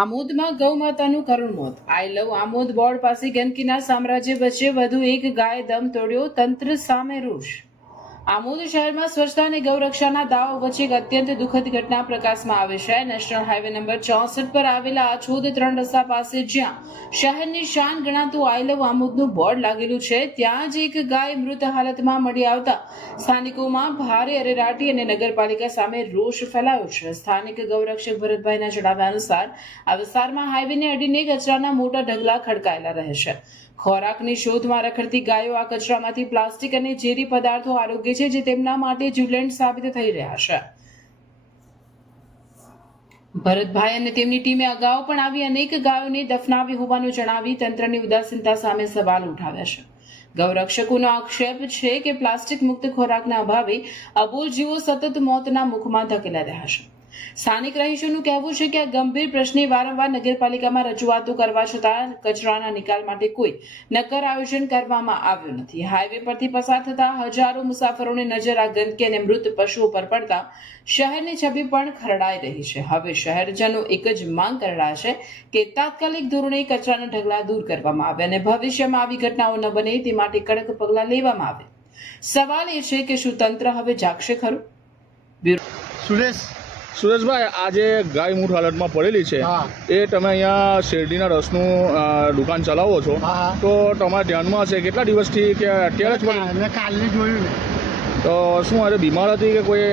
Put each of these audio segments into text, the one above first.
આમોદમાં ગૌમાતાનું કરુણ મોત. આઈ લવ આમોદ બોર્ડ પાસે ગંદકીના સામ્રાજ્ય વચ્ચે વધુ એક ગાય દમ તોડ્યો, તંત્ર સામે રોષ. આમોદ શહેરમાં સ્વચ્છતા અને ગૌરક્ષાના દાવો વચ્ચે એક અત્યંત દુઃખદ ઘટના પ્રકાશમાં આવે છે. નેશનલ હાઈવે નંબર 64 પર આવેલા આછોદ 3 રસ્તા પાસે જ્યાં શહેરની શાન ગણાતું આઈ લવ આમોદનું બોર્ડ લાગેલું છે, ત્યાં જ એક ગાય મૃત હાલતમાં મળી આવતા સ્થાનિકોમાં ભારે અરેરાટી અને નગરપાલિકા સામે રોષ ફેલાયો છે. સ્થાનિક ગૌરક્ષક ભરતભાઈના જણાવ્યા અનુસાર આ વિસ્તારમાં હાઈવેને અડીને કચરાના મોટા ઢગલા ખડકાયેલા રહે છે. ખોરાકની શોધમાં રખડતી ગાયો આ કચરામાંથી પ્લાસ્ટિક અને ઝેરી પદાર્થો આરોગ્ય છે, જે તેમના માટે જીવલેણ સાબિત થઈ રહ્યા છે. ભરતભાઈ અને તેમની ટીમે અગાઉ પણ આવી અનેક ગાયોને દફનાવી હોવાનું જણાવી તંત્રની ઉદાસીનતા સામે સવાલ ઉઠાવ્યા છે. ગૌરક્ષકોનો આક્ષેપ છે કે પ્લાસ્ટિક મુક્ત ખોરાકના અભાવે અબોલ જીવો સતત મોતના મુખમાં ધકેલા રહ્યા છે. સ્થાનિક રહીશોનું કહેવું છે કે આ ગંભીર પ્રશ્ને વારંવાર નગરપાલિકામાં રજૂઆતો કરવા છતાં કચરાના નિકાલ માટે કોઈ નક્કર આયોજન કરવામાં આવ્યું નથી. હાઈવે પરથી પસાર થતા હજારો મુસાફરોની નજર આ ગંદકી અને મૃત પશુઓ પર પડતા શહેરની છબી પણ ખરડાઈ રહી છે. હવે શહેરજનો એક જ માંગ કરી રહ્યા છે કે તાત્કાલિક ધોરણે કચરાના ઢગલા દૂર કરવામાં આવે અને ભવિષ્યમાં આવી ઘટનાઓ ન બને તે માટે કડક પગલાં લેવામાં આવે. સવાલ એ છે કે શું તંત્ર હવે જાગશે ખરું? સુરેશભાઈ, આજે ગાય મૂઢ હાલતમાં પડેલી છે, એ તમે અહીંયા શેરડીના રસનું દુકાન ચલાવો છો, તો તમારા ધ્યાનમાં હશે કેટલા દિવસથી કે અત્યારે જ મેં કાલે જોયું ને. તો શું આજે બીમાર હતી કે કોઈ?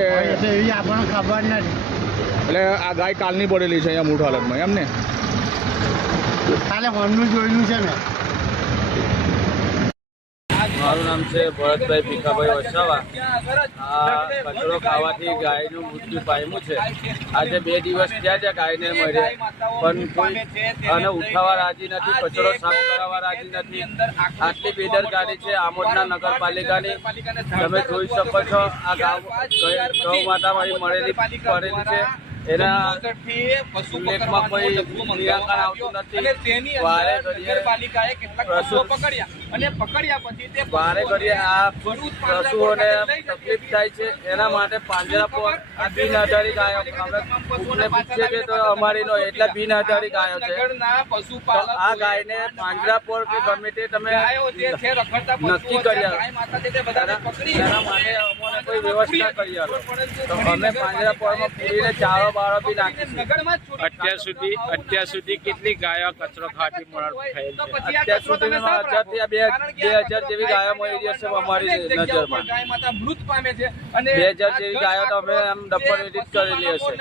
એવી આપણને ખબર નથી. એટલે આ ગાય કાલની પડેલી છે અહીંયા મૂઢ હાલતમાં, એમ ને? કાલે હોર્નનું જોયેલું છે ને. મારું નામ છે ભરતભાઈ ભીખાભાઈ વસાવા. આ કચરો ખાવાથી ગાયનું મૃત્યુ પામ્યું છે. આજે 2 દિવસ થયા છે ગાયને મર્યા, પણ કોઈ અને ઉઠાવવા રાજી નથી, કચરો સાફ કરાવવા રાજી નથી. આટલી બેદરકારી છે આમોદના નગરપાલિકાની. તમે જોઈ શકો છો આ ગૌ માતામાં પડેલી છે, એના ઉલ્લેખમાં કોઈ નિરાકરણ આવતું નથી. વારે ઘડીએ આ પશુઓને તકલીફ થાય છે. એના માટે પાંજરાપોળ બિનઆધારી ગાયો અમે પૂછીએ કે તો અમારી નો એટલે બિનઆધારી ગાયો છે. તો આ ગાયને પાંજરાપોળ કે ગમે તે તમે નક્કી કરી આવો, એના માટે અમને કોઈ વ્યવસ્થા કરી આવો તો અમે પાંજરાપોળમાં પૂરીને ચારો બારો બી નાખીશું. અત્યાર સુધી કેટલી ગાયો કચરો ખાવાથી મરણ થયેલ છે? અત્યાર સુધીમાં 2000 જેવી ગાયો મળી જશે અમારી નજરમાં. 2000 જેવી ગાયો તો અમે આમ ડબ્બર વિધિત કરેલી હશે.